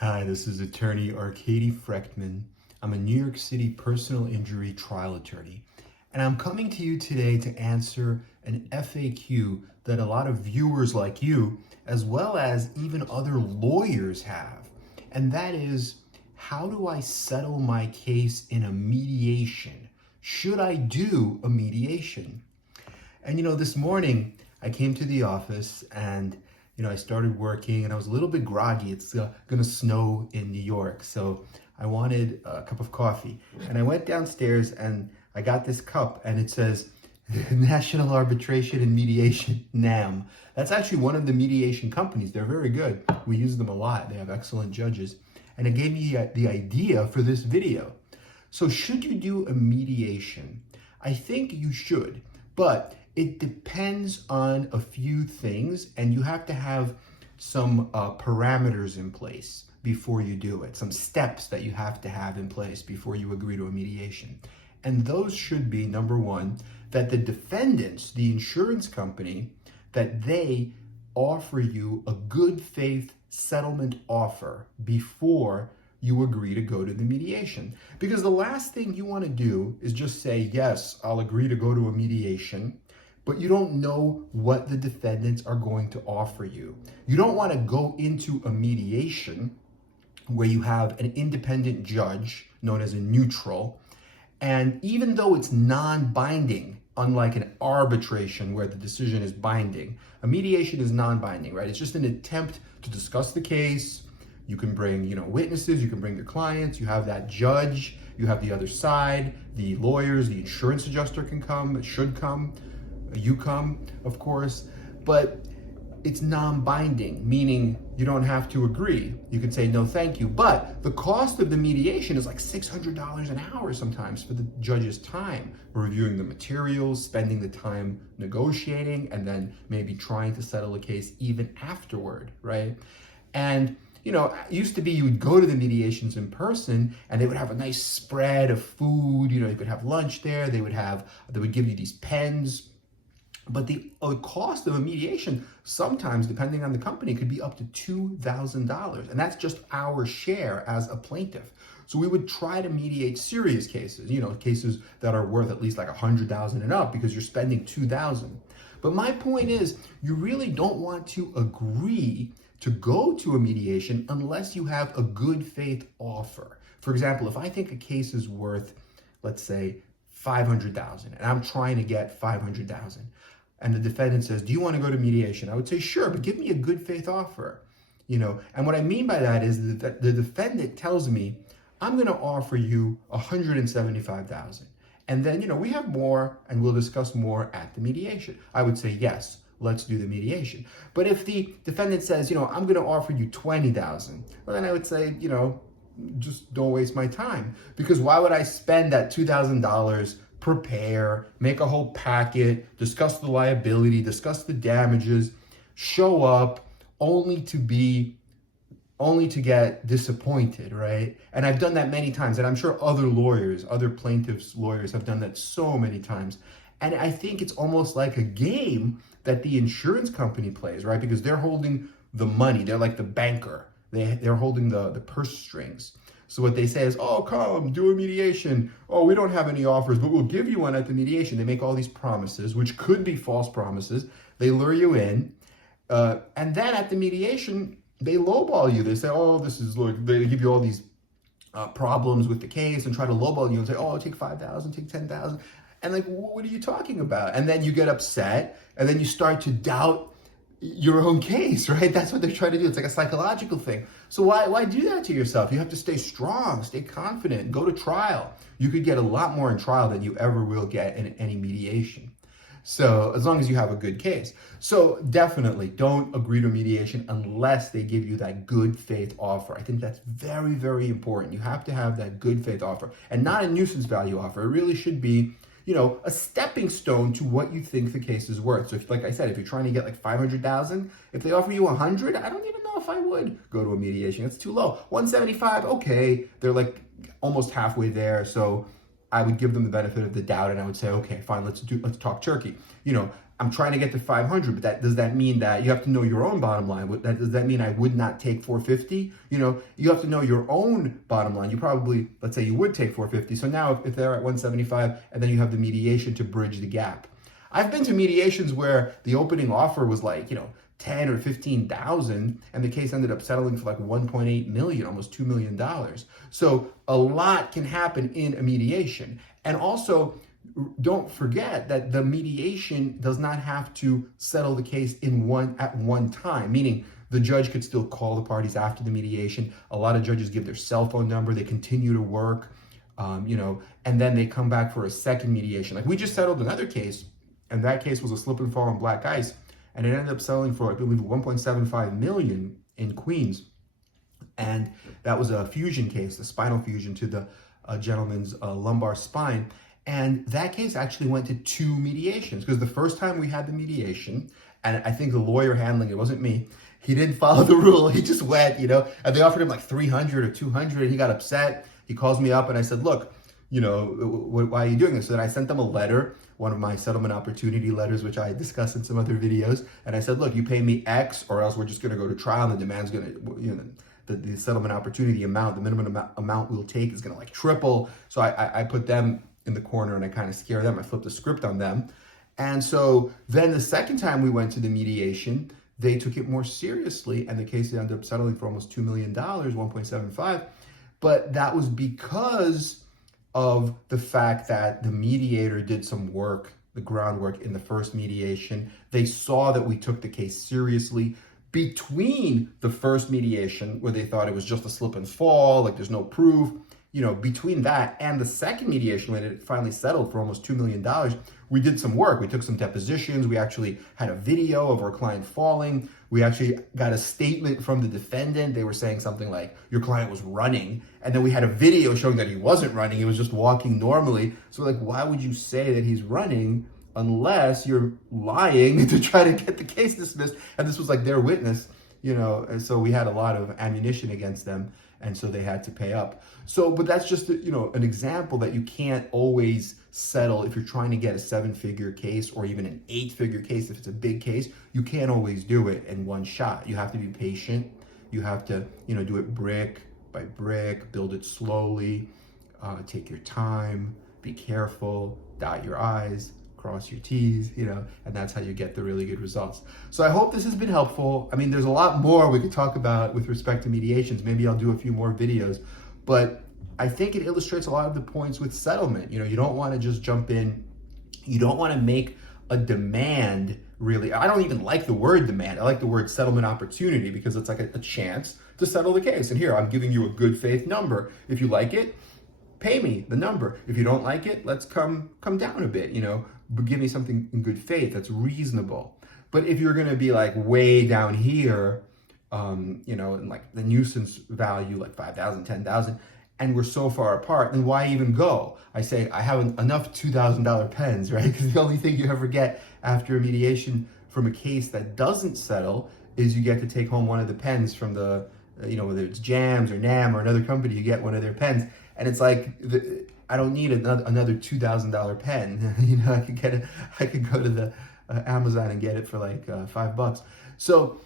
Hi, this is attorney Arkady Frekhtman. I'm a New York City personal injury trial attorney, and I'm coming to you today to answer an FAQ that a lot of viewers like you, as well as even other lawyers have. And that is, how do I settle my case in a mediation? Should I do a mediation? And this morning I came to the office and I started working and I was a little bit groggy. It's gonna snow in New York, so I wanted a cup of coffee. And I went downstairs and I got this cup and it says National Arbitration and Mediation, NAM. That's actually one of the mediation companies. They're very good. We use them a lot. They have excellent judges. And it gave me the idea for this video. So should you do a mediation? I think you should, but it depends on a few things, and you have to have some parameters in place before you do it, some steps that you have to have in place before you agree to a mediation. And those should be, number one, that the defendants, the insurance company, that they offer you a good faith settlement offer before you agree to go to the mediation. Because the last thing you want to do is just say, yes, I'll agree to go to a mediation, but you don't know what the defendants are going to offer you. You don't want to go into a mediation where you have an independent judge, known as a neutral, and even though it's non-binding, unlike an arbitration where the decision is binding, a mediation is non-binding, right? It's just an attempt to discuss the case. You can bring, witnesses, you can bring your clients, you have that judge, you have the other side, the lawyers, the insurance adjuster can come, it should come, you come, of course, but it's non-binding, meaning you don't have to agree. You can say no thank you, but the cost of the mediation is like $600 an hour sometimes for the judge's time, reviewing the materials, spending the time negotiating, and then maybe trying to settle a case even afterward, right? And it used to be you would go to the mediations in person and they would have a nice spread of food, you could have lunch there, they would give you these pens. But the cost of a mediation, sometimes, depending on the company, could be up to $2,000. And that's just our share as a plaintiff. So we would try to mediate serious cases, cases that are worth at least like $100,000 and up, because you're spending $2,000. But my point is, you really don't want to agree to go to a mediation unless you have a good faith offer. For example, if I think a case is worth, let's say, $500,000, and I'm trying to get $500,000, and the defendant says, do you want to go to mediation? I would say, sure, but give me a good faith offer. And what I mean by that is that the defendant tells me, I'm going to offer you $175,000. And then, we have more and we'll discuss more at the mediation. I would say, yes, let's do the mediation. But if the defendant says, I'm going to offer you $20,000, well, then I would say, just don't waste my time. Because why would I spend that $2,000, prepare, make a whole packet, discuss the liability, discuss the damages, show up only to get disappointed, right? And I've done that many times, and I'm sure other plaintiffs' lawyers have done that so many times. And I think it's almost like a game that the insurance company plays, right? Because they're holding the money. They're like the banker. They're holding the purse strings. So what they say is, oh, come, do a mediation. Oh, we don't have any offers, but we'll give you one at the mediation. They make all these promises, which could be false promises. They lure you in. And then at the mediation, they lowball you. They say, oh, they give you all these problems with the case and try to lowball you and say, oh, take $5,000, take $10,000. And like, what are you talking about? And then you get upset, and then you start to doubt your own case, right? That's what they're trying to do. It's like a psychological thing. So why do that to yourself? You have to stay strong, stay confident, go to trial. You could get a lot more in trial than you ever will get in any mediation. So as long as you have a good case. So definitely don't agree to mediation unless they give you that good faith offer. I think that's very, very important. You have to have that good faith offer and not a nuisance value offer. It really should be a stepping stone to what you think the case is worth. So if, like I said, if you're trying to get like $500,000, if they offer you 100, I don't even know if I would go to a mediation. It's too low. 175, okay. They're like almost halfway there. So I would give them the benefit of the doubt and I would say, okay, fine, let's talk turkey. I'm trying to get to 500, but does that mean that you have to know your own bottom line? Does that mean I would not take 450? You have to know your own bottom line. You probably, let's say you would take 450. So now if they're at 175, and then you have the mediation to bridge the gap. I've been to mediations where the opening offer was like, 10 or 15,000, and the case ended up settling for like 1.8 million, almost $2 million. So a lot can happen in a mediation. And also, don't forget that the mediation does not have to settle the case at one time, meaning the judge could still call the parties after the mediation. A lot of judges give their cell phone number, they continue to work, and then they come back for a second mediation. Like we just settled another case, and that case was a slip and fall on black ice, and it ended up selling for, I believe, 1.75 million in Queens. And that was a fusion case, a spinal fusion to the gentleman's lumbar spine. And that case actually went to 2 mediations, because the first time we had the mediation, and I think the lawyer handling it wasn't me, he didn't follow the rule. He just went, and they offered him like 300 or 200, and he got upset. He calls me up and I said, look, why are you doing this? So then I sent them a letter, one of my settlement opportunity letters, which I discussed in some other videos. And I said, look, you pay me X or else we're just going to go to trial, and the demand's going to, the settlement opportunity amount, the minimum amount we'll take is going to like triple. So I put them in the corner and I kind of scare them. I flipped the script on them. And so then the second time we went to the mediation, they took it more seriously, and the case ended up settling for almost $2 million, 1.75. But that was because of the fact that the mediator did some work, the groundwork in the first mediation. They saw that we took the case seriously. Between the first mediation, where they thought it was just a slip and fall, like there's no proof, between that and the second mediation, when it finally settled for almost $2 million, we did some work. We took some depositions. We actually had a video of our client falling. We actually got a statement from the defendant. They were saying something like, your client was running. And then we had a video showing that he wasn't running. He was just walking normally. So we're like, why would you say that he's running unless you're lying to try to get the case dismissed? And this was like their witness, and so we had a lot of ammunition against them. And so they had to pay up. So, but that's just, an example that you can't always settle if you're trying to get a 7-figure case or even an 8-figure case. If it's a big case, you can't always do it in one shot. You have to be patient. You have to, do it brick by brick, build it slowly, take your time, be careful, dot your I's, cross your T's, and that's how you get the really good results. So I hope this has been helpful. I mean, there's a lot more we could talk about with respect to mediations. Maybe I'll do a few more videos, but I think it illustrates a lot of the points with settlement. You don't want to just jump in. You don't want to make a demand, really. I don't even like the word demand. I like the word settlement opportunity, because it's like a chance to settle the case. And here, I'm giving you a good faith number. If you like it, pay me the number. If you don't like it, let's come down a bit, but give me something in good faith that's reasonable. But if you're going to be like way down here, and like the nuisance value, like 5,000, 10,000, and we're so far apart, then why even go? I say I have enough $2,000 pens, right? Because the only thing you ever get after a mediation from a case that doesn't settle is you get to take home one of the pens from the, whether it's Jams or NAM or another company, you get one of their pens. And it's like, I don't need another $2,000 pen. I could go to the Amazon and get it for like $5. So,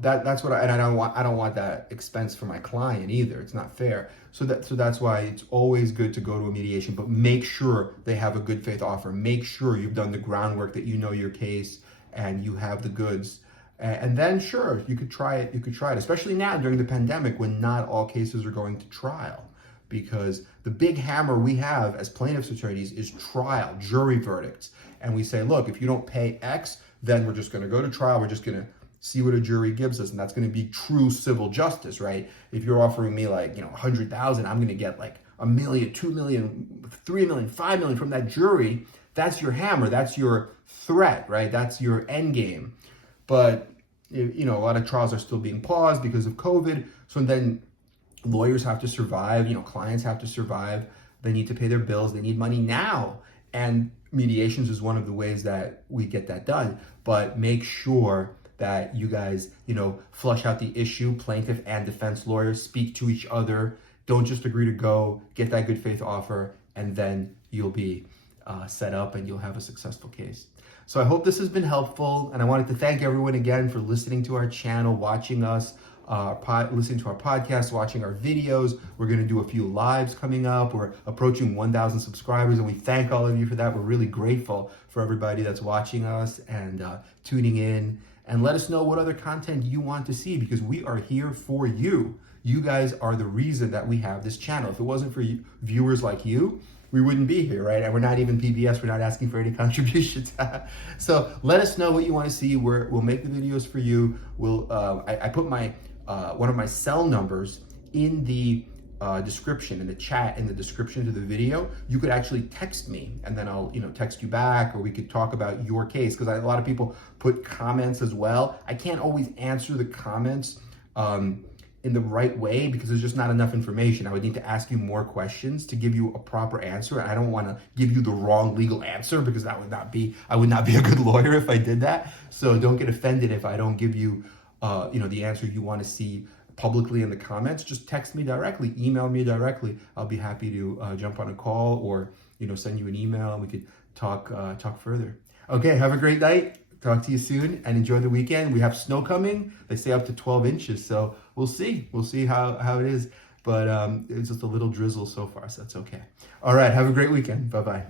that's what and I don't want that expense for my client either. It's not fair. So that's why it's always good to go to a mediation, but make sure they have a good faith offer. Make sure you've done the groundwork, that you know your case and you have the goods. And then sure, you could try it. Especially now during the pandemic, when not all cases are going to trial. Because the big hammer we have as plaintiffs' attorneys is trial, jury verdicts. And we say, look, if you don't pay X, then we're just going to go to trial. We're just going to see what a jury gives us. And that's going to be true civil justice, right? If you're offering me like, 100,000, I'm going to get like $1 million, $2 million, $3 million, $5 million from that jury. That's your hammer. That's your threat, right? That's your end game. But, a lot of trials are still being paused because of COVID. So then lawyers have to survive, clients have to survive. They need to pay their bills. They need money now. And mediations is one of the ways that we get that done. But make sure that you guys, flush out the issue. Plaintiff and defense lawyers speak to each other. Don't just agree to go, get that good faith offer, and then you'll be set up and you'll have a successful case. So I hope this has been helpful, and I wanted to thank everyone again for listening to our channel, watching us, listening to our podcast, watching our videos. We're going to do a few lives coming up. We're approaching 1,000 subscribers, and we thank all of you for that. We're really grateful for everybody that's watching us and tuning in. And let us know what other content you want to see, because we are here for you. You guys are the reason that we have this channel. If it wasn't for you, viewers like you, we wouldn't be here, right? And we're not even PBS. We're not asking for any contributions. So let us know what you want to see. We'll make the videos for you. I put my one of my cell numbers in the description, in the chat, in the description to the video. You could actually text me, and then I'll text you back, or we could talk about your case, because a lot of people put comments as well. I can't always answer the comments in the right way, because there's just not enough information. I would need to ask you more questions to give you a proper answer. And I don't want to give you the wrong legal answer, because I would not be a good lawyer if I did that. So don't get offended if I don't give you the answer you want to see publicly in the comments. Just text me directly, email me directly. I'll be happy to jump on a call, or send you an email, and we could talk further. Okay, have a great night. Talk to you soon, and enjoy the weekend. We have snow coming. They say up to 12 inches, so we'll see. We'll see how it is, but it's just a little drizzle so far, so that's okay. All right, have a great weekend. Bye-bye.